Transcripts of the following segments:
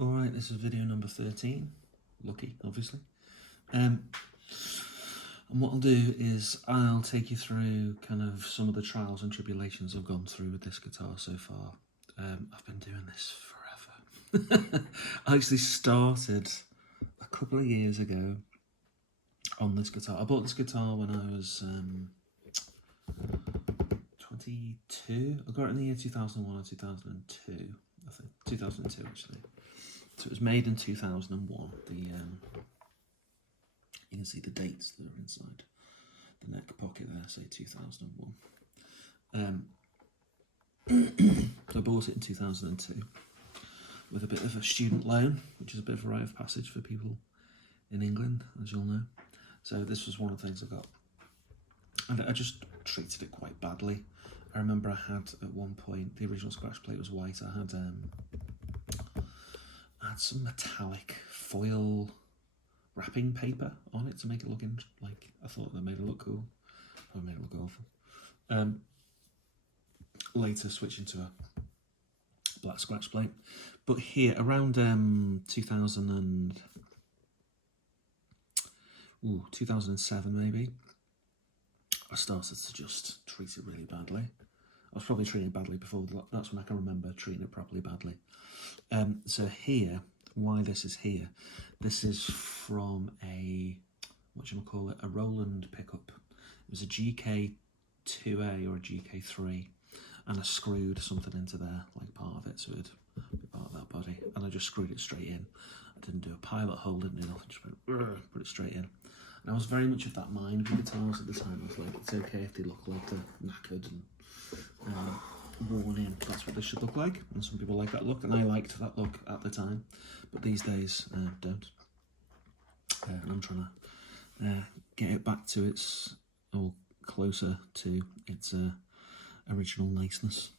Alright, this is video number 13. Lucky, obviously. And what I'll do is I'll take you through kind of some of the trials and tribulations I've gone through with this guitar so far. I've been doing this forever. I actually started a couple of years ago on this guitar. I bought this guitar when I was 22. I got it in the year 2001 or 2002, I think. 2002 actually. So it was made in 2001. You can see the dates that are inside the neck pocket there, say 2001. So I bought it in 2002 with a bit of a student loan, which is a bit of a rite of passage for people in England, as you'll know. So this was one of the things I got. And I just treated it quite badly. I remember I had, at one point, the original scratch plate was white. I had some metallic foil wrapping paper on it to make it look like, I thought that made it look cool. Probably made it look awful. Later switching to a black scratch plate. But here, around 2007 maybe, I started to just treat it really badly. I was probably treating it badly before, that's when I can remember treating it properly badly. So here, why this is here, this is from a, a Roland pickup. It was a GK2A or a GK3, and I screwed something into there, like part of it, so it'd be part of that body, and I just screwed it straight in. I didn't do a pilot hole, didn't do nothing, just went, put it straight in. And I was very much of that mind with guitars at the time. I was like, it's okay if they look like they're knackered and worn in. That's what they should look like. And some people like that look, and I liked that look at the time. But these days, don't. And I'm trying to get it back to its, or closer to its original niceness.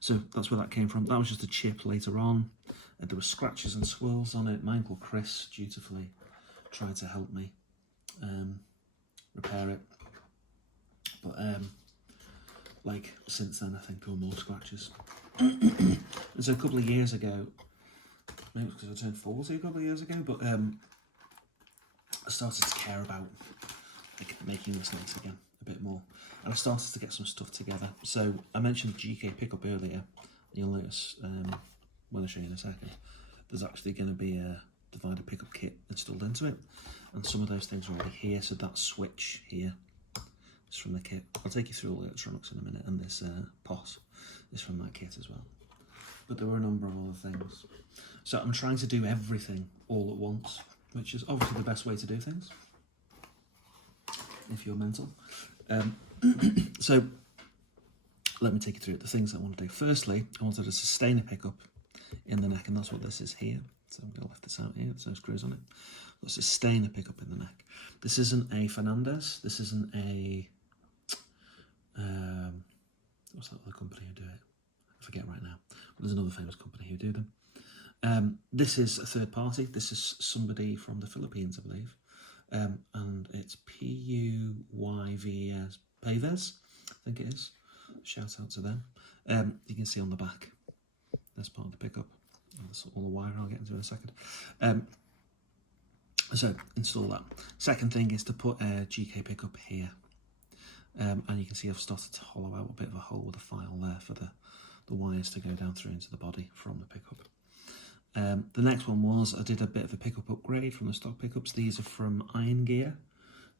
So that's where that came from. That was just a chip later on. There were scratches and swirls on it. My Uncle Chris dutifully tried to help me repair it, but like since then I think there were more scratches. And so a couple of years ago, maybe it was because I turned 40 a couple of years ago, but I started to care about like making this nice again a bit more, and I started to get some stuff together. So I mentioned the GK pickup earlier. You'll notice when I show you in a second, there's actually going to be a divider pickup kit installed into it, and some of those things are already here. So that switch here is from the kit. I'll take you through all the electronics in a minute, and this pot is from that kit as well. But there were a number of other things. So I'm trying to do everything all at once, which is obviously the best way to do things if you're mental. So let me take you through the things I want to do. Firstly, I wanted a sustainer pickup in the neck, and that's what this is here. So I'm going to lift this out here, it's no screws on it. Got a sustainer pickup in the neck. This isn't a Fernandez, this isn't a, what's that other company who do it? I forget right now. But there's another famous company who do them. This is a third party. This is somebody from the Philippines, I believe. And it's Puyves, Paves, I think it is. Shout out to them. You can see on the back, that's part of the pickup. That's all the wire I'll get into in a second. So install that. Second thing is to put a GK pickup here. And you can see I've started to hollow out a bit of a hole with a file there for the wires to go down through into the body from the pickup. The next one was I did a bit of a pickup upgrade from the stock pickups. These are from Iron Gear.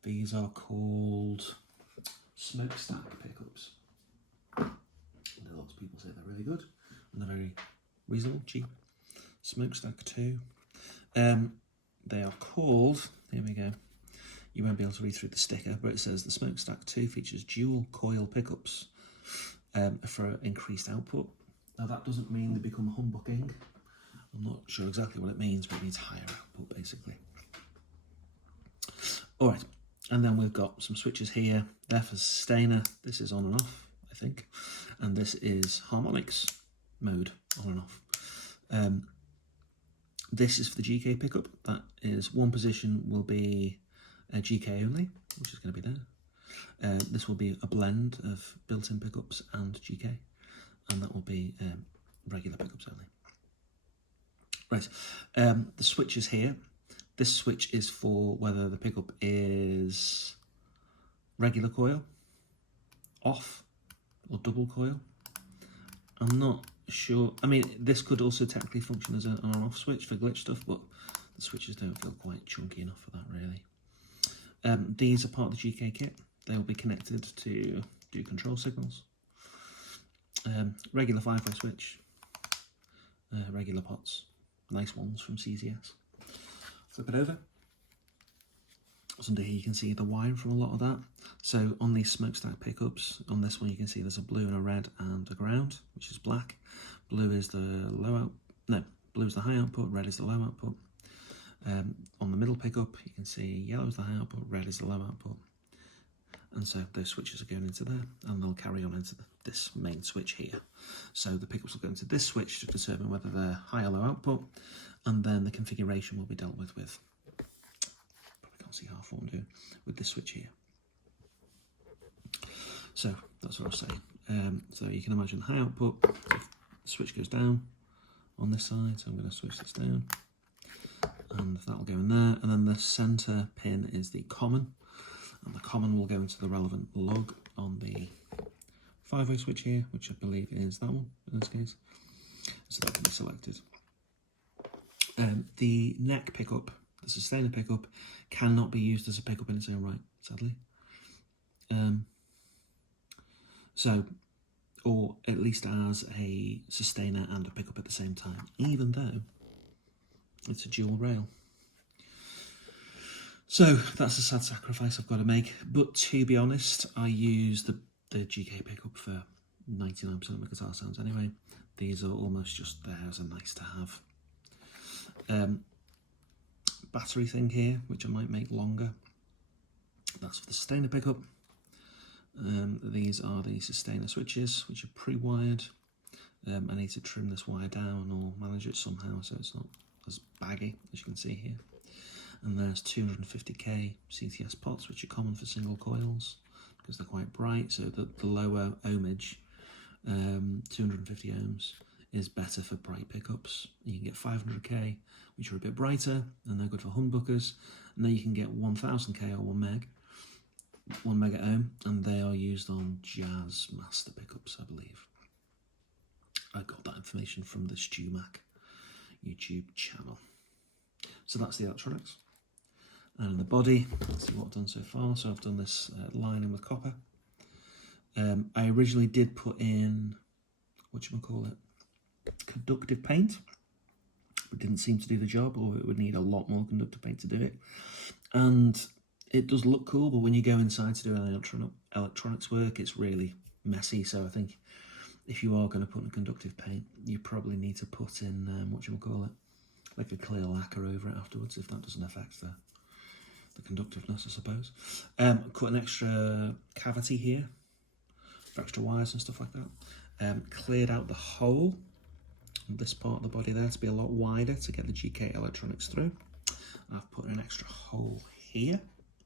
These are called Smokestack pickups. Lots of people say they're really good and they're very reasonable, cheap. Smokestack 2. They are called, here we go, you won't be able to read through the sticker, but it says the Smokestack 2 features dual coil pickups for increased output. Now that doesn't mean they become humbucking. I'm not sure exactly what it means, but it means higher output basically. Alright, and then we've got some switches here. They're for sustainer. This is on and off, I think. And this is harmonics mode, on and off. This is for the GK pickup. That is one position will be a GK only, which is going to be there. This will be a blend of built-in pickups and GK, and that will be regular pickups only. Right, the switch is here. This switch is for whether the pickup is regular coil, off, or double coil. I'm not sure. I mean, this could also technically function as an on-off switch for glitch stuff, but the switches don't feel quite chunky enough for that, really. These are part of the GK kit. They will be connected to do control signals. Regular 5-way switch, regular pots, nice ones from CCS. Flip it over. So under here you can see the wiring from a lot of that. So on these smokestack pickups, on this one you can see there's a blue and a red and a ground, which is black. Blue is the blue is the high output, red is the low output. On the middle pickup you can see yellow is the high output, red is the low output. And so those switches are going into there, and they'll carry on into this main switch here. So the pickups will go into this switch to determine whether they're high or low output, and then the configuration will be dealt with probably can't see half what I'm doing, with this switch here. So that's what I was saying. So you can imagine the high output, so the switch goes down on this side, so I'm going to switch this down, and that'll go in there, and then the centre pin is the common. And the common will go into the relevant lug on the 5-way switch here, which I believe is that one in this case. So that can be selected. The neck pickup, the sustainer pickup, cannot be used as a pickup in its own right, sadly. Or at least as a sustainer and a pickup at the same time, even though it's a dual rail. So that's a sad sacrifice I've got to make, but to be honest, I use the GK pickup for 99% of my guitar sounds anyway. These are almost just there as a nice to have. Battery thing here, which I might make longer. That's for the sustainer pickup. These are the sustainer switches, which are pre-wired. I need to trim this wire down or manage it somehow so it's not as baggy, as you can see here. And there's 250k CTS pots, which are common for single coils because they're quite bright. So the lower ohmage, 250 ohms, is better for bright pickups. You can get 500k, which are a bit brighter, and they're good for humbuckers. And then you can get 1000k or 1 mega ohm, and they are used on Jazz Master pickups, I believe. I got that information from the StewMac YouTube channel. So that's the electronics. And in the body, let's see what I've done so far. So I've done this lining with copper. I originally did put in, conductive paint, but didn't seem to do the job, or it would need a lot more conductive paint to do it. And it does look cool, but when you go inside to do an electronics work, it's really messy. So I think if you are going to put in conductive paint, you probably need to put in, like a clear lacquer over it afterwards, if that doesn't affect the conductiveness, I suppose. Cut an extra cavity here for extra wires and stuff like that. Cleared out the hole on this part of the body there to be a lot wider to get the GK electronics through. I've put an extra hole here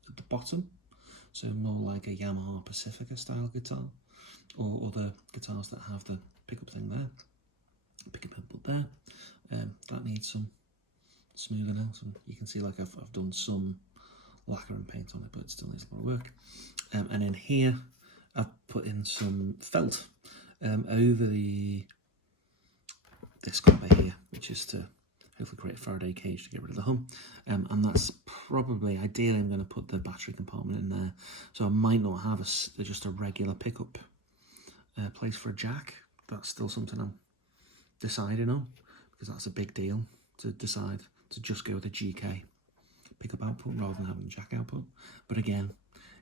at the bottom, so more like a Yamaha Pacifica style guitar, or other guitars that have the pickup thing there, pickup input there. That needs some smoothing out, and you can see like I've done some lacquer and paint on it, but it still needs a lot of work. And in here I've put in some felt over this copper here, which is to hopefully create a Faraday cage to get rid of the hum. And that's probably, ideally I'm going to put the battery compartment in there, so I might not have just a regular pickup place for a jack. That's still something I'm deciding on, because that's a big deal to decide to just go with a GK pickup output rather than having a jack output. But again,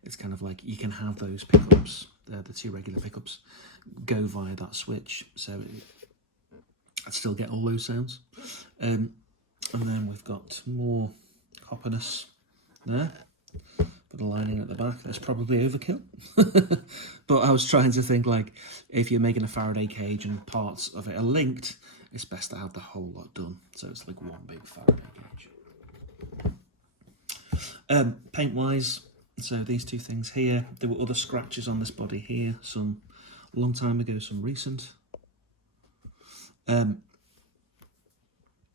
it's kind of like you can have those pickups, the two regular pickups, go via that switch, so I'd still get all those sounds. And then we've got more copperness there for the lining at the back. That's probably overkill. But I was trying to think, like, if you're making a Faraday cage and parts of it are linked, it's best to have the whole lot done, so it's like one big Faraday cage. Paint wise, so these two things here, there were other scratches on this body here, some a long time ago, some recent.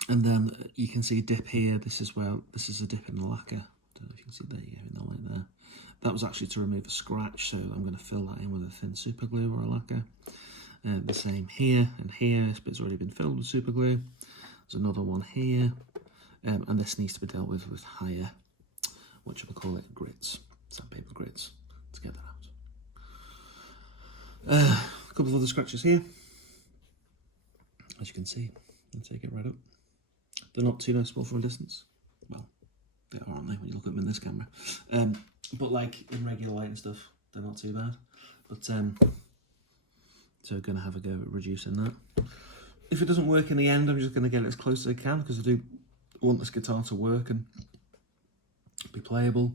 And then you can see a dip here. This is a dip in the lacquer. I don't know if you can see there, you go, in the light there. That was actually to remove a scratch, so I'm going to fill that in with a thin super glue or a lacquer. The same here and here, this bit's already been filled with super glue. There's another one here, and this needs to be dealt with higher, what should we call it, grits, sandpaper grits, to get that out. A couple of other scratches here, as you can see. I'll take it right up. They're not too noticeable from a distance. Well, they are, aren't they, when you look at them in this camera? But like in regular light and stuff, they're not too bad. But so we're going to have a go at reducing that. If it doesn't work in the end, I'm just going to get it as close as I can, because I do want this guitar to work and be playable.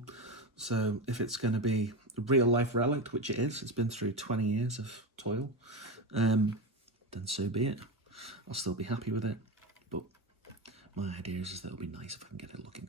So if it's going to be a real life relic, which it is, it's been through 20 years of toil, then so be it. I'll still be happy with it. But my idea is that it'll be nice if I can get it looking